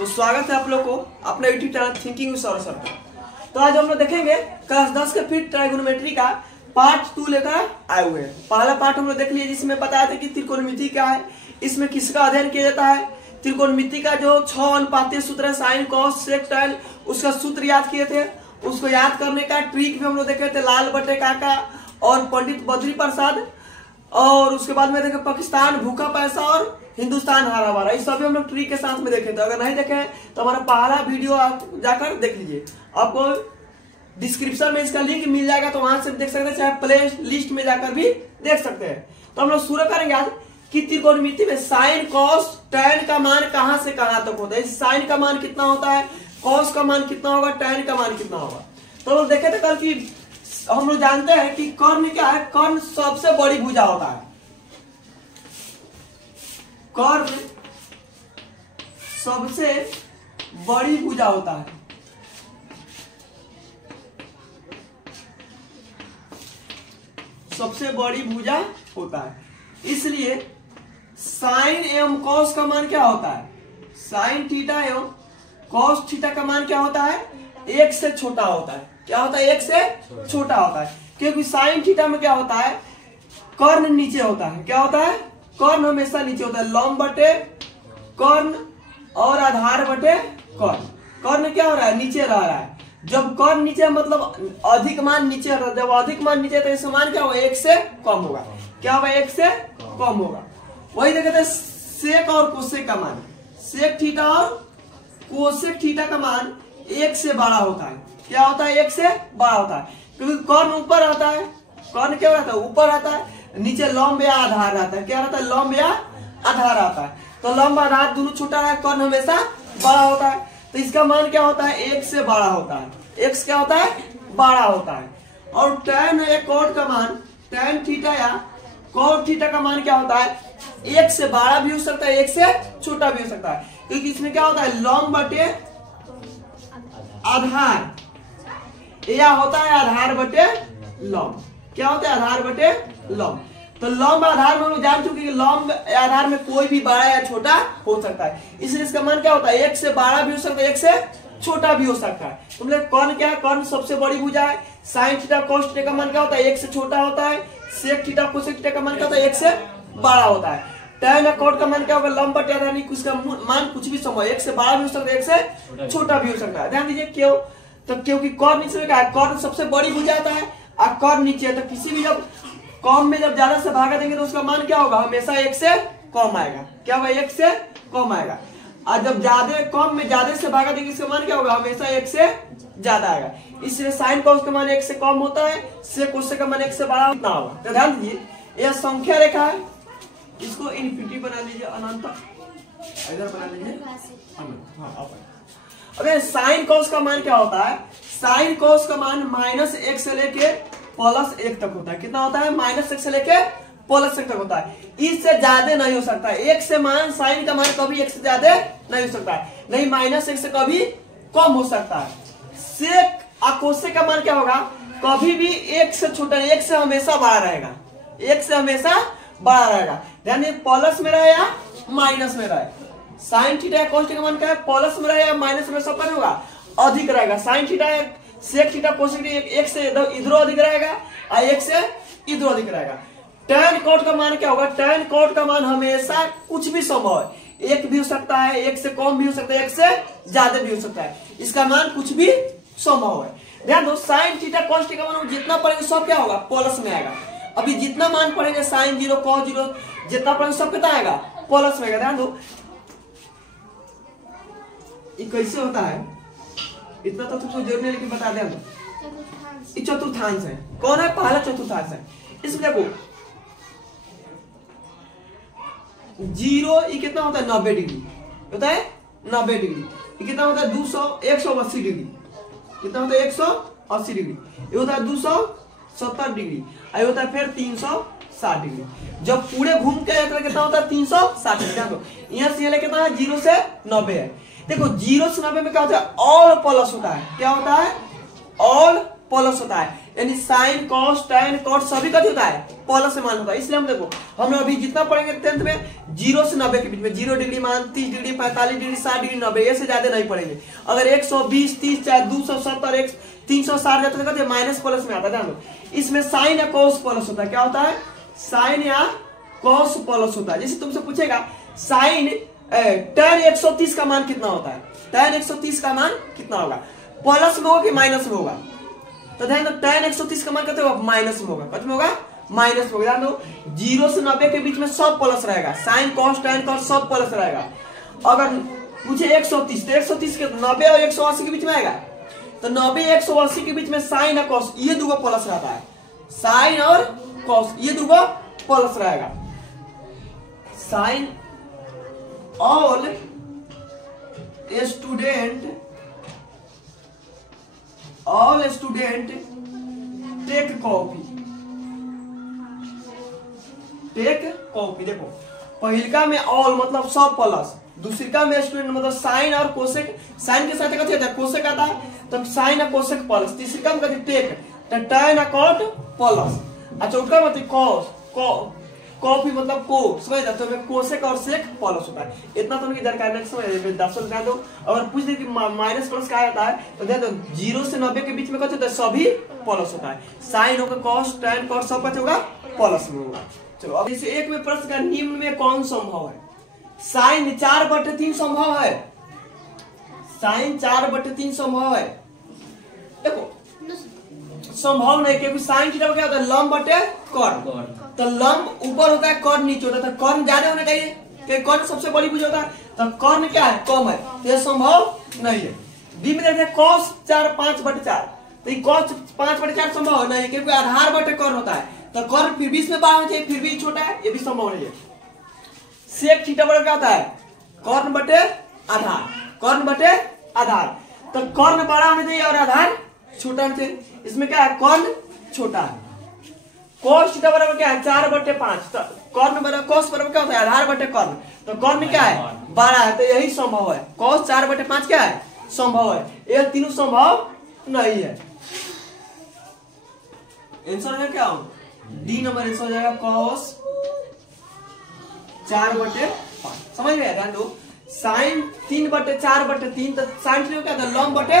तो स्वागत है आप लोग को अपने YouTube channel thinking with Saurabh sir पर। तो आज हम लोग देखेंगे क्लास 10 के फिर ट्राइगोनोमेट्री का पार्ट 2 लेकर आए हुए हैं। पहला पार्ट हम लोग देख लिए जिसमें बताया था कि त्रिकोणमिति क्या है, इसमें किसका अध्ययन किया जाता है, त्रिकोणमिति का जो 6 अनुपातीय सूत्र है साइन कॉस सेक टैन, उसका सूत्र याद किए थे। उसको याद करने का ट्रिक भी हम लोग देखे थे, लाल बटे काका और पंडित बद्री प्रसाद। और उसके बाद में देखे पाकिस्तान भूखा पैसा और हिंदुस्तान हारा वारा, इस सभी हम लोग ट्री के साथ में देखे थे। अगर नहीं देखे तो हमारा पहला वीडियो आप जाकर देख लीजिए, आपको डिस्क्रिप्शन में इसका लिंक मिल जाएगा, तो वहां से देख सकते हैं, चाहे प्ले लिस्ट में जाकर भी देख सकते हैं। तो हम लोग शुरू करेंगे आज कि त्रिकोणमिति में साइन कॉस टैन का मान कहां से कहां तक होता है। साइन का मान कितना होता है, कॉस का मान कितना होगा, टैन का मान कितना होगा। तो लोग देखे थे कल की हम लोग जानते हैं कि कर्ण क्या है, कर्ण सबसे बड़ी भुजा होता है। कर्ण सबसे बड़ी भुजा होता है। सबसे बड़ी भुजा होता है, इसलिए साइन एवं कॉस का मान क्या होता है, साइन थीटा एवं कॉस थीटा का मान क्या होता है, 1 से छोटा होता है। क्या होता है, 1 से छोटा होता है, क्योंकि साइन थीटा में क्या होता है, कर्ण नीचे होता है। क्या होता है, कर्ण हमेशा नीचे होता है। लंब बटे कर्ण और आधार बटे कर्ण। कर्ण क्या हो रहा है, नीचे रह रहा है। जब कर्ण नीचे मतलब अधिक मान नीचे रहा, जब अधिक मान नीचे तो इसका मान क्या होगा, 1 से कम होगा। क्या होगा, 1 से कम होगा। वही देखे थे सेक और कोसेक का मान, सेक थीटा और कोसेक थीटा का मान 1 से बड़ा होता है। क्या होता है, 1 से बड़ा होता है, क्योंकि कर्ण ऊपर आता है। कर्ण क्या रहता है, ऊपर आता है, नीचे लंब या आधार रहता है। क्या रहता है, लंब या आधार आता है। तो लंब आधार दोनों छोटा है, कर्ण हमेशा बड़ा होता है। तो इसका मान क्या होता है, 1 से बड़ा होता है। x क्या होता है, बड़ा होता है। और टैन या कॉट का मान, टैन थीटा या कॉट थीटा का मान क्या होता है, 1 से बड़ा भी हो सकता है, 1 से छोटा भी हो सकता है। क्योंकि इसमें क्या होता है, लंब बटे आधार या होता है आधार बटे लंब। क्या होता है, आधार बटे लंब। तो लंब आधार में हम जान चुके कि लंब आधार में कोई भी बड़ा या छोटा हो सकता है, इसलिए इसका मान क्या होता है, 1 से बड़ा भी हो सकता है, 1 से छोटा भी हो सकता है। तो मतलब कर्ण क्या है, कर्ण सबसे बड़ी भुजा है। साइन थीटा कॉस थीटा का मान क्या होता है, 1 से छोटा होता है। सेक थीटा कोसेक थीटा का मान क्या होता है, 1 से बड़ा होता है। टैन या कॉट का मान क्या होगा, लंब बटे आधार, नहीं उसका मान कुछ भी समय 1 से बड़ा भी हो सकता है, 1 से छोटा भी हो सकता है। ध्यान दीजिए क्यों, तो क्योंकि कर्ण नीचे क्या है, कर्ण सबसे बड़ी भुजा आता है और कर्ण नीचे है। तो किसी भी जब कम में जब ज्यादा से भागा देंगे तो उसका मान क्या होगा, हमेशा 1 से कम आएगा। क्या होगा, 1 से कम आएगा। और जब ज्यादा कम में ज्यादा से भागा देंगे इसका मान क्या होगा, हमेशा 1 से ज्यादा आएगा। इसलिए साइन कॉस का मान 1 से कम होता है, सेक कोसेक का मान 1 से बड़ा होता होगा। तो ध्यान दीजिए यह संख्या रेखा है, इसको इनफिनिटी बना लीजिए, अनंत इधर बना लीजिए अनंत। हाँ, अगर साइन कॉस का मान क्या होता है, साइन कॉस का मान -1 से लेके +1 तक होता है। कितना होता है, -1 से लेके +1 तक होता है। इससे ज्यादा नहीं हो सकता है। 1 से मान साइन का मान कभी 1 से ज्यादा नहीं हो सकता है, नहीं -1 से कभी कम हो सकता है। सेक और कोसेक का मान क्या होगा, कभी भी 1 से छोटा, 1 से हमेशा बड़ा रहेगा, 1 से हमेशा बड़ा रहेगा। यानी प्लस में रहे या माइनस में रहे। साइन थीटा कॉस थीटा का मान क्या है, प्लस में रहे या माइनस में, सब पर होगा अधिक रहेगा। Sine theta sec theta cosec theta 1 से इधर अधिक रहेगा और 1 से इधर अधिक रहेगा। टैन कॉट का मान क्या होगा, टैन कॉट का मान हमेशा कुछ भी संभव है, 1 भी हो सकता है, 1 से कम भी हो सकता है, 1 से ज्यादा भी हो सकता है। इसका मान कुछ भी संभव है। ध्यान दो, साइन थीटा कॉस थीटा का मान जितना पढ़ेंगे सब क्या होगा, प्लस में आएगा। अभी जितना मान पढ़ेंगे साइन 0 कॉस 0 जितना पढ़ेंगे सब कितना आएगा, प्लस में आएगा। ध्यान दो ये कैसे होता है, इतना तो तुमको जरूर नहीं, लेकिन बता दें ये चतुर्थांश है। कौन है, पहला चतुर्थांश है। इसमें देखो 0 ये कितना होता है, 90 डिग्री होता है, 90 डिग्री। ये कितना होता है, 180 डिग्री। कितना होता है, 180 डिग्री। ये होता है 270 डिग्री। ये होता है फिर 360 डिग्री। जब पूरे घूम के कितना होता है, 360 डिग्री। यहाँ से कितना है, 0 से 90 है। देखो 0 से 90 में क्या होता है, ऑल प्लस होता है। क्या होता है, ऑल प्लस होता है। यानी साइन कॉस टैन कॉट सभी का होता है प्लस से मान होता है। इसलिए हम देखो हम अभी जितना पढ़ेंगे 10th में 0 से 90 के बीच में 0 डिग्री मान 30 डिग्री 45 डिग्री 60 डिग्री 90 ये से ज्यादा नहीं पढ़ेंगे। अगर 120 30 चाहे 270 360 जाता है तो माइनस प्लस में आता है। ध्यान दो इसमें साइन या कॉस प्लस होता है। क्या होता है? साइन या कॉस प्लस होता है। जैसे तुमसे पूछेगा साइन tan 130 का मान कितना होता है, tan 130 का मान कितना होगा, प्लस में होगा कि माइनस में होगा? तो ध्यान दो tan 130 का मान कितना होगा, माइनस में होगा। कितना होगा? माइनस में होगा। ध्यान दो 0 से 90 के बीच में सब प्लस रहेगा, साइन कॉस tan कॉस सब प्लस रहेगा। अगर पूछे 130 तो 130 के 90 और 180 के बीच में आएगा, तो 90 180 के बीच में साइन और कॉस ये दो प्लस रहता है, साइन और कॉस ये दो प्लस रहेगा। Sign all student take copy. देखो पहिलका में ऑल मतलब सब प्लस, दूसरिका में स्टूडेंट मतलब साइन और कोसेक, साइन के साथ कथी आता है कोसेक आता है, तो साइन और कोसेक प्लस, तीसरिका में कथी टेक तो टैन और कॉट प्लस, अच्छा चौथा मतलब कॉस कॉपी मतलब को समझ जाते हो कोसेक और सेक प्लस होता है। इतना तो उनकी जानकारी नहीं समझ 10 लगा दो। अगर पूछ दे कि माइनस प्लस क्या आता है तो दे दो 0 से 90 के बीच में कथी होता है सभी प्लस होता है, साइन होगा कॉस टैन कॉट सब कथी होगा प्लस में होगा। चलो अब इसे एक में प्रश्न का निम्न में कौन संभव है? साइन 4/3 संभव है, साइन 4/3 संभव है। देखो संभव नहीं क्योंकि साइन थीटा क्या होता है लंब बटे कॉर्न, तो लंब ऊपर होता है कॉर्न नीचे होता है, तो कॉर्न ज्यादा होना चाहिए क्योंकि कॉर्न सबसे बड़ी भुजा होता है, तो कॉर्न क्या है कम है, तो यह संभव नहीं है। बी में देखते हैं cos 4 5/4, तो ये cos 5/4 संभव नहीं है क्योंकि आधार बटे कॉर्न होता है, तो कॉर्न फिर भी इसमें बड़ा होना चाहिए, फिर भी छोटा है, ये भी संभव नहीं है। सेक थीटा बराबर क्या होता है कॉर्न बटे आधार, कॉर्न बटे आधार, तो कॉर्न बड़ा होना चाहिए और आधार छोटा होना चाहिए। इसमें क्या है कॉर्न छोटा है। cos थीटा बराबर क्या है 4/5, तो कॉर्न बराबर cos बराबर क्या होता है आधार बटे कॉर्न, तो कॉर्न क्या है बड़ा है, तो यही संभव है। cos 4/5 क्या है संभव है, ये तीनों संभव नहीं है। आंसर है क्या डी नंबर आंसर हो जाएगा cos 4/5। समझ गए? ध्यान दो साइन 3/4/3, तो साइन थीटा क्या था लंब बटे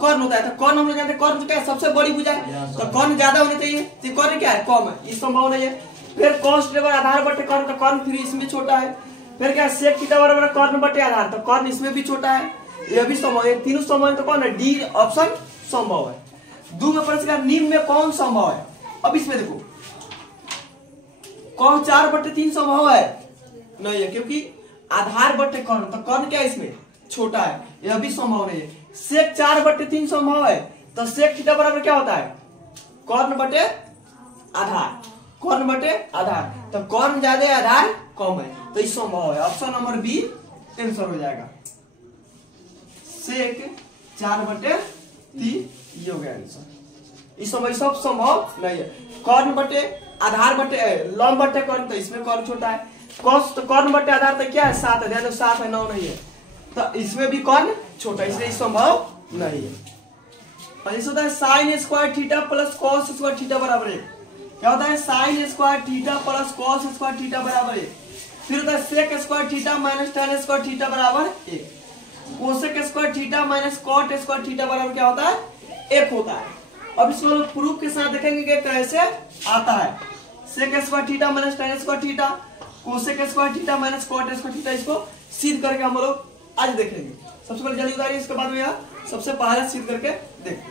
कॉर्न होता है, तो कॉर्न हम लोग जानते हैं कॉर्न क्या है सबसे बड़ी भुजा है, तो कॉर्न ज्यादा होनी चाहिए, तो कॉर्न क्या है कम है, ये संभव नहीं है। फिर cos थीटा आधार बटे कॉर्न, तो कॉर्न फिर इसमें छोटा है। फिर क्या सेक थीटा बराबर कॉर्न बटे आधार, तो कॉर्न इसमें भी छोटा है, यह भी संभव है। तीनों संभव है, तो कौन है डी ऑप्शन संभव है। दो में प्रश्न का निम्न में कौन संभव है? अब इसमें देखो cos 4/3 संभव है नहीं है क्योंकि आधार बटे कॉर्न, तो कॉर्न क्या है इसमें छोटा है, यह भी संभव नहीं है। सेक 4/3 संभव है, तो सेक थीटा बराबर क्या होता है कॉर्न बटे आधार, कॉर्न बटे आधार, तो कॉर्न ज्यादा आधार कम है, तो ये संभव है। ऑप्शन नंबर बी आंसर हो जाएगा। सेक 4/3 ये हो गया आंसर। इस समय सब संभव नहीं है। कॉर्न बटे आधार बटे लंब बटे कॉर्न, तो इसमें कॉर्न छोटा है। कॉस तो कॉर्न बटे आधार तो क्या है 7 है, ध्यान दो 7 है 9 नहीं है, तो इसमें भी कॉर्न छोटा, इसलिए संभव नहीं है। और इस होता है sine square theta plus cos square theta बराबर 1। क्या होता है sine square theta plus cos square theta बराबर 1। फिर होता है sec square theta minus tan square theta बराबर 1। Cosec square theta minus cot square theta बराबर क्या होता है 1 होता है। अब इसको लोग प्रूफ के साथ देखेंगे कि कैसे आता है। Sec square theta minus tan square theta, cosec square theta minus cot square theta, इसको सिद्ध करके हम लोग आज देखेंगे। सबसे पहले जल्दी उतारिए, इसके बाद में यहाँ सबसे पहले सिद्ध करके देखते हैं।